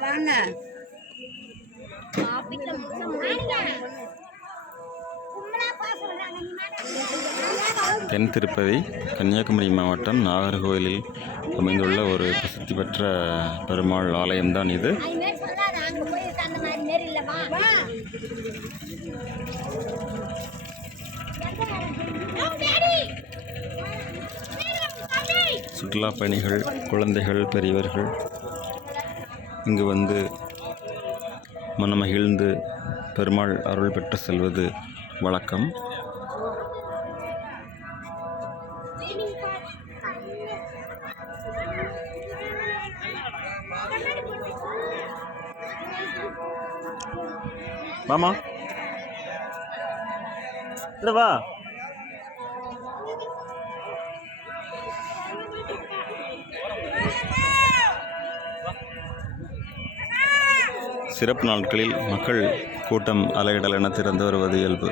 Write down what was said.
வாங்க. தென் திருப்பதி கன்னியாகுமரி மாவட்டம் நாகர்கோவிலில் அமைந்துள்ள ஒரு பிரசித்தி பெற்ற பெருமாள் ஆலயம்தான் இது. சுற்றுலா பயணிகள் குழந்தைகள் பெரியவர்கள் இங்கு வந்து மனமகிழ்ந்து பெருமாள் அருள் பெற்று செல்வது வழக்கம். மாமா. இல்லை வா. சிறப்பு நாட்களில் மக்கள் கூட்டம் அலையிடல் திறந்து வருவது இயல்பு.